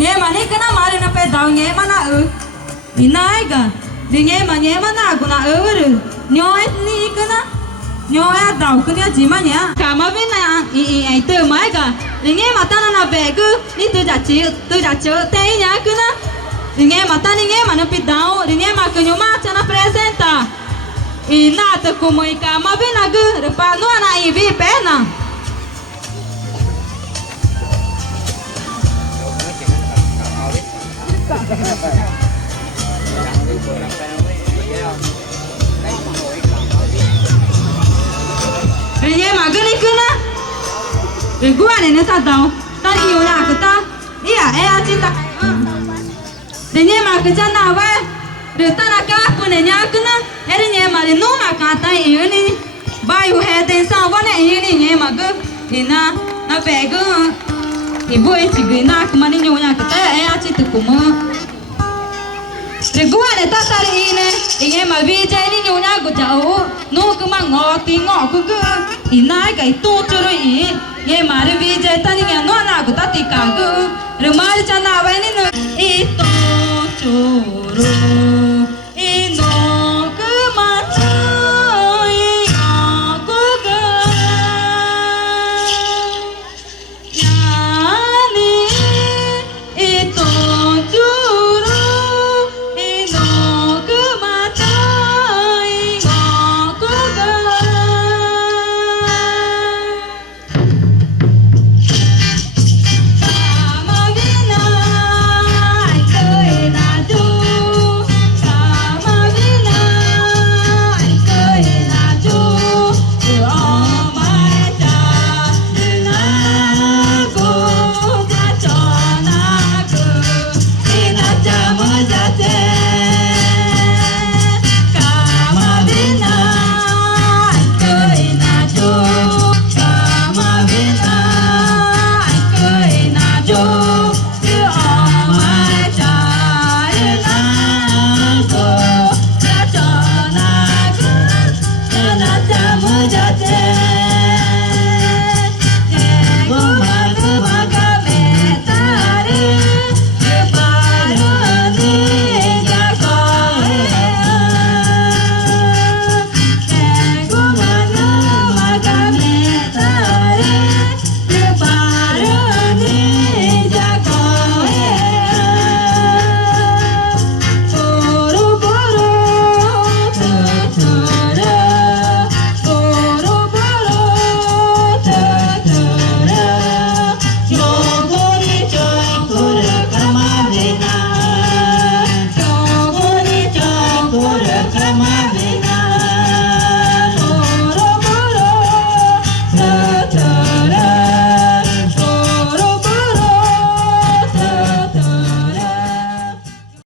nghe mà ní cái nó mà đi nó phải đào nghe mà nó đi nãy cả đi nghe mà nó cũng là rồi nhoi ní cái nó nhoi đào cái này gì mà nhỉ cả mà bên này ý từ mấy cả đi nghe mà ta nó về cứ đi từ giả chữ thế nhá cứ nó đi nghe mà ta đi nghe mà nó bị đào đi nghe mà cứ nhoi mà cho nó presenta ina te kumui ka ma bina gu rupa no na I vi pena Rene ma gu ni kuna Gua ne ne sa dau ta ni yo ya ka ta ia a chi ta Rene ma ka cha na wa Rồi ta là các cô này nhá cứ nó hết đi mà đi nấu mà cả tay yếu đi bao nhiêu hết tiền sao vẫn này yếu đi nghe mà cứ thì na về cứ thì vui chỉ gửi na mà đi nhồi nhà cái tay ai chỉ tự cũng mơ rồi qua này ta đi này nghe mà vì chơi đi nhồi nhà của cháu nấu cứ mà ngọ cứ thì na cái tốt cho rồi nghe mà đi vì chơi ta đi nghe nó nào của ta thì cả cứ rồi mà cho nào vậy